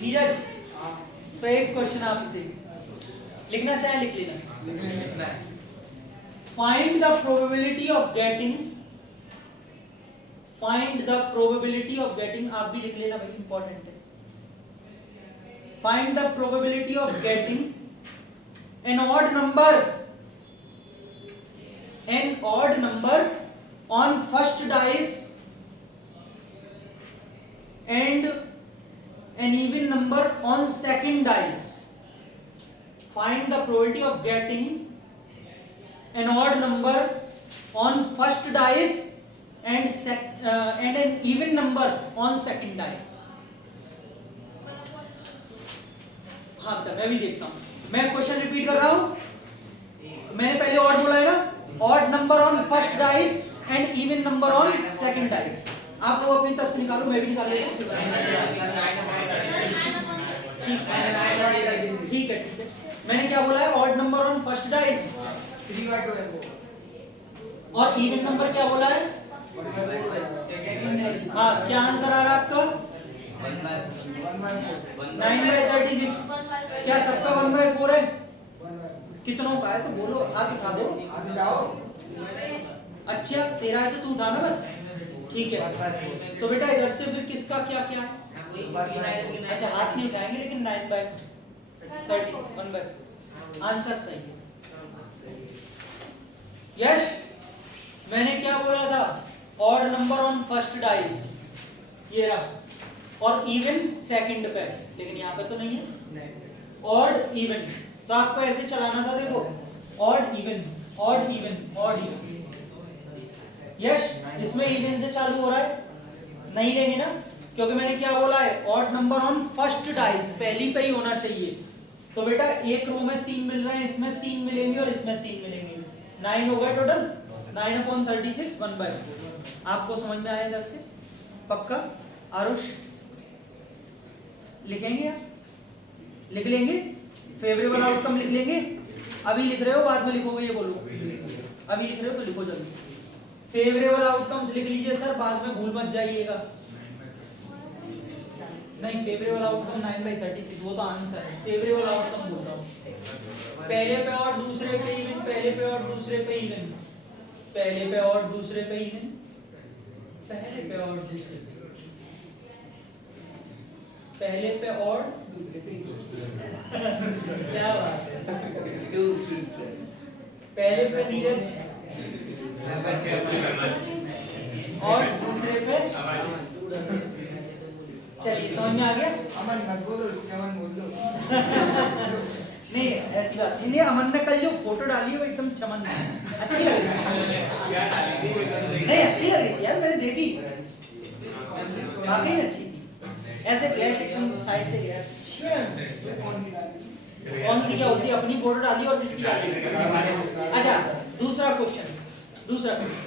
नीरज, तो एक क्वेश्चन आपसे, लिखना चाहे लिख लेना। Find the probability of getting, find the probability of getting, आप भी लिख लेना भाई, इंपॉर्टेंट है। Find the probability of getting an odd number, an odd number on first dice and an even number on second dice. Find the probability of getting an odd number on first dice and an even number on second dice. हाँ बेटा, मैं भी देखता हूँ, मैं question repeat कर रहा हूँ। मैंने पहले ऑड बोला है ना, odd number on first dice and even number on second dice. आप लोग अपनी तरफ से निकालो, मैं भी निकाल लेता हूँ। ठीक है। मैंने क्या बोला है, odd number on first dice 3/2 है वो, और इवन नंबर क्या बोला है? हाँ, क्या आंसर आ रहा है आपका? 9/36। क्या सबका 1/4 है? कितनों का है तो बोलो, हाथ उठा दो। अच्छा, तेरा है तो तू उठाना बस। ठीक है, तो बेटा इधर से फिर किसका क्या क्या है? अच्छा, हाथ नहीं उठाएंगे, लेकिन 9/30 1/4 आंसर सही है। यश, मैंने क्या बोला था? Odd number on first dice, ये रहा, और इवन सेकंड पे, लेकिन यहाँ पे तो नहीं है। ऑड इवन, तो आपको ऐसे चलाना था, देखो, odd even, odd even, odd even. Yes, इसमें इवन से चालू हो रहा है, नहीं लेंगे ना, क्योंकि मैंने क्या बोला है, odd number on first dice, पहली पे ही होना चाहिए। तो बेटा एक रो में 3 मिल रहे हैं, इसमें 3 मिलेंगे और इसमें 3 मिलेंगे, 9 हो गए टोटल। 9/36 1/4। आपको समझ में आया इधर से? पक्का? आरुष लिखेंगे आप? लिख लेंगे? फेवरेबल आउटकम लिख लेंगे? अभी लिख रहे हो, बाद में लिखोगे, ये बोलो। अभी लिख रहे हो तो लिखो जल्दी। फेवरेबल आउटकम्स लिख लीजिए सर, बाद में भूल मत जाइएगा। नहीं, फेवरेबल आउटकम 9/36 वो तो आंसर है, फेवरेबल आउटकम बोल रहा हूँ। पहले पे और दूसरे पे इवन, पहले पे और दूसरे पे इवन, पहले पे और दूसरे पे इवन, पहले पे और दूसरे पे, पहले पे और दूसरे पे क्या बात है, पहले पे नीरज और दूसरे पे, चलिए समझ में आ गया? अमन मत बोलो, चमन बोल लो। नहीं ऐसी बात नहीं, अमन ने कल जो फोटो डाली है वो एकदम चमन अच्छी लग रही है। नहीं अच्छी लग रही थी यार, मैंने देखी, वाकई अच्छी थी, ऐसे फ्लैश एकदम साइड से गया। कौन सी? क्या उसी अपनी फोटो डाली और किसकी डाली? अच्छा, दूसरा क्वेश्चन, दूसरा क्वेश्चन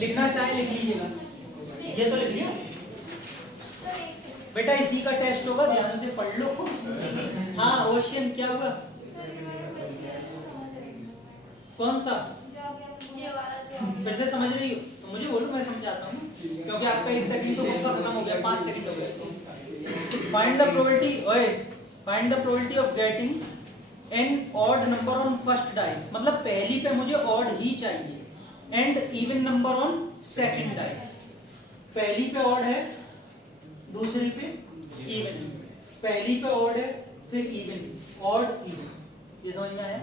लिखना चाहे लिख लीजिएगा, ये तो लिख लिया बेटा, इसी का टेस्ट होगा, ध्यान से पढ़ लो। हाँ ओशियन, क्या हुआ? कौन सा? फिर से समझ रही हो तो मुझे बोलो, मैं समझाता हूँ, क्योंकि आपका 1 सेकंड तो उसका खत्म हो गया, 5 सेकंड हो गए। फाइंड द प्रोबेबिलिटी, ओए find the probability of getting an odd number on first dice, मतलब पहली पे मुझे ऑड ही चाहिए, and even number on second dice. पहली पे ऑड है, दूसरी पे इवन, पहली पे ऑड है, फिर इवन, ऑड इवन, ये समझ में आया?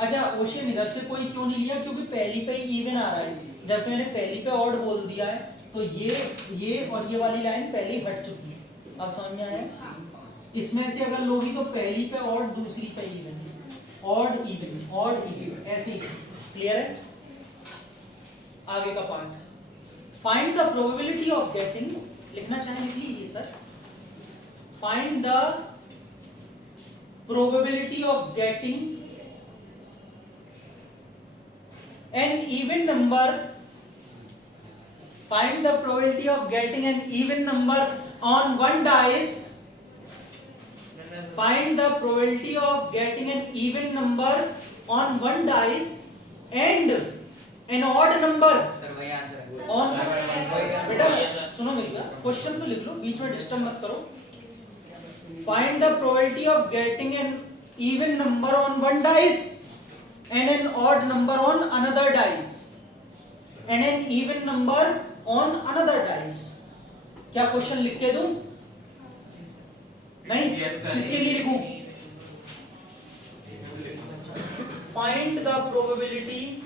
अच्छा ओशियन, इधर से कोई क्यों नहीं लिया? क्योंकि पहली पे इवन आ रहा है, जब मैंने पहली पे ऑड बोल दिया है तो ये और ये वाली लाइन पहले ही हट चुकी है। अब समझ में आया? इसमें से अगर लोगी तो पहली पे ऑड, दूसरी पे even, odd even, odd even, ऐसे ही। क्लियर है? आगे का part, find the probability of getting, लिखना चाहे लिख लीजिए sir. Find the probability of getting an even number, find the probability of getting an even number on one dice, find the probability of getting an even number on one dice and an odd number वही answer है। On बेटा सुनो मेरी बात, question तो लिख लो, बीच में disturb मत करो। Find the probability of getting N even number on one dice and an odd number on another dice and an even number on another dice। क्या क्वेश्चन लिख के दूं? नहीं? किसके लिए लिखूं? Find the probability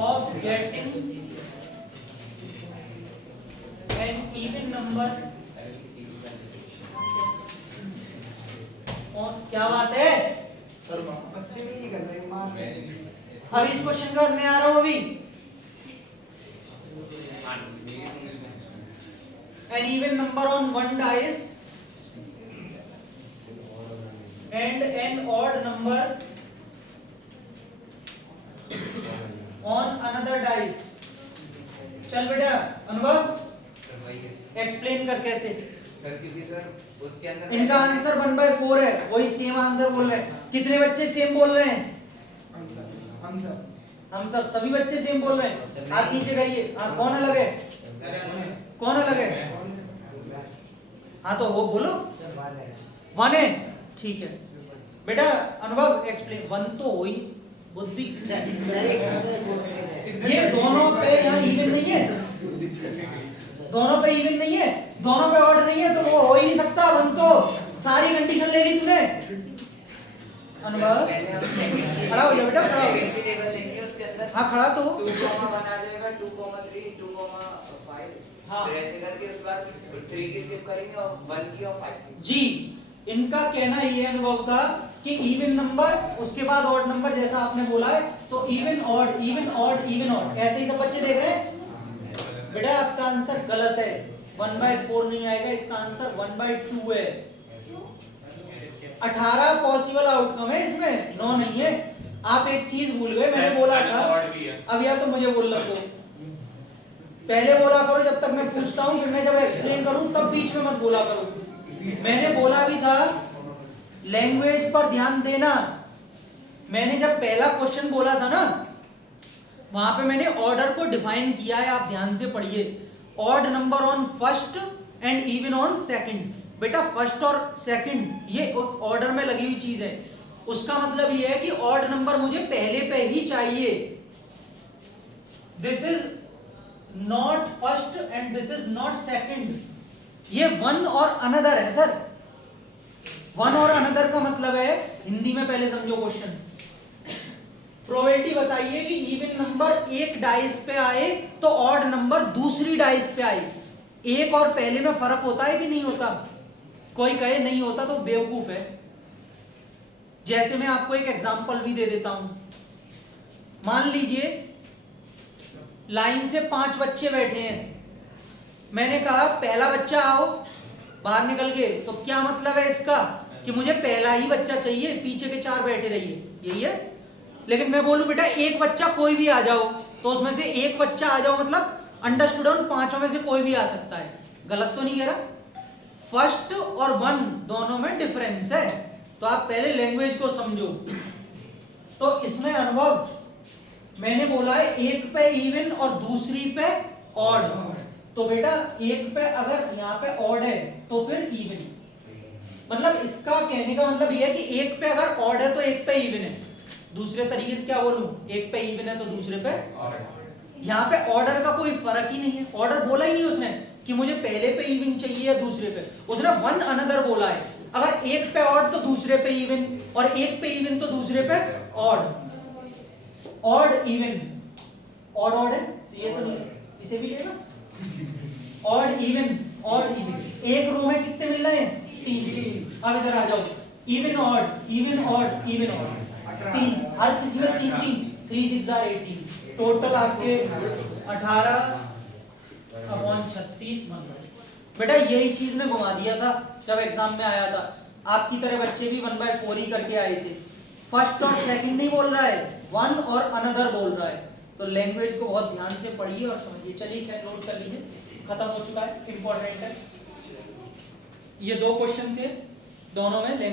of getting an even number on, क्या बात है सर बच्चे नहीं कर रहे मार। अब इस क्वेश्चन का मैं आ रहा हूं अभी। an even number on one dice and an odd number on another dice। चल बेटा अनुभव सर वही है एक्सप्लेन कर कैसे। सर, क्योंकि सर उसके अंदर इनका आंसर 1/4 है, वही सेम आंसर बोल रहे हैं। कितने बच्चे सेम बोल रहे हैं? हम सब सभी बच्चे सेम बोल रहे हैं। आप नीचे करिए। हाँ कौन अलग है? कौन अलग है? हाँ तो वो बोलो। वन है, ठीक है बेटा। अनुभव एक्सप्लेन। वन तो हो ही बुद्धि। ये दोनों पे यहाँ इवन नहीं है, दोनों पे इवन नहीं है, दोनों पे ऑड नहीं है, तो वो हो ही नहीं सकता। वन तो सारी कंडीशन ले ली तूने। अनुभव खड़ा हो जा बेटा, खड़ा हो। सेकंड की टेबल लेंगे, उसके अंदर हाँ खड़ा तो 2,1 आ जाएगा, 2,3, 2,5। हाँ। फिर ऐसे करके उसके बाद 3 की स्किप करेंगे और 1 की और 5 की। जी। इनका कहना ये है अनुभव का कि इवन नंबर उसके बाद ऑड नंबर, जैसा आपने बोला है, तो even odd even odd even odd, ऐसे ही सब बच्चे देख रहे हैं। बेटा आपका आंसर गलत है, 1/4 नहीं आएगा, इसका आंसर 1/2 है। 18 पॉसिबल आउटकम है इसमें, 9 नहीं है। आप एक चीज भूल गए, मैंने बोला था। अब या तो मुझे बोल दो, पहले बोला करो जब तक मैं पूछता हूं, फिर मैं जब एक्सप्लेन करूं तब बीच में मत बोला करो। मैंने बोला भी था लैंग्वेज पर ध्यान देना। मैंने जब पहला क्वेश्चन बोला था ना, वहां पे मैंने ऑर्डर को डिफाइन किया है, आप ध्यान से पढ़िए। Odd number on first and even on second. बेटा फर्स्ट और सेकंड ये ऑर्डर में लगी हुई चीज है। उसका मतलब ये है कि ऑड नंबर मुझे पहले पे ही चाहिए। This is not first and this is not second. ये वन और अनदर है सर। वन और अनदर का मतलब है, हिंदी में पहले समझो क्वेश्चन। प्रोबेबिलिटी बताइए कि इवन नंबर एक डाइस पे आए तो ऑड नंबर दूसरी डाइस पे आए। एक और पहले में फर्क होता है कि नहीं होता? कोई कहे नहीं होता तो बेवकूफ है। जैसे मैं आपको एक एग्जांपल भी दे देता हूं। मान लीजिए लाइन से 5 बच्चे बैठे हैं। मैंने कहा पहला बच्चा आओ, बाहर निकल गए, तो क्या मतलब है इसका कि मुझे पहला ही बच्चा चाहिए, पीछे के 4 बैठे रहिए, यही है। लेकिन मैं बोलूं बेटा एक बच्चा कोई भी आ जाओ, तो उसमें से एक बच्चा आ जाओ, मतलब अंडरस्टूड ऑन 5 में से कोई भी आ सकता है। गलत तो नहीं कह रहा? फर्स्ट और वन दोनों में डिफरेंस है, तो आप पहले लैंग्वेज को समझो। तो इसमें अनुभव मैंने बोला है एक पे इवन और दूसरी पे ऑड। तो बेटा एक पे अगर यहाँ पे ऑड है तो फिर इवन। मतलब इसका कहने का मतलब यह है कि एक पे अगर ऑड है तो एक पे इवन है। दूसरे तरीके से क्या बोलूं, एक पे इवन है तो दूसरे पे। यहाँ पे ऑर्डर का कोई फर्क ही नहीं है। ऑर्डर बोला ही नहीं उसने कि मुझे पहले पे इवन चाहिए या दूसरे पे, उसने वन अनदर बोला है। अगर एक पे ऑड तो दूसरे पे इवन, और एक पे इवन तो दूसरे पे odd. Odd even, odd odd है तो ये तो नहीं, इसे भी लेना। Odd even, odd even. एक रो में कितने मिल रहे हैं? 3। अब इधर आ जाओ, even odd, even odd, even odd, 3। हर किसी में 3 3 6 are 18। टोटल आपके 18/36 बेटा यही चीज ने घुमा दिया था जब एग्जाम में आया था। आपकी तरह बच्चे भी 1/4 ही करके आए थे। फर्स्ट और सेकंड नहीं बोल रहा है, वन और अनदर बोल रहा है। तो लैंग्वेज को बहुत ध्यान से पढ़िए और समझिए। चलिए खैर नोट कर लीजिए, खत्म हो चुका है, इंपॉर्टेंट है। ये 2 क्वेश्चन थे, दोनों में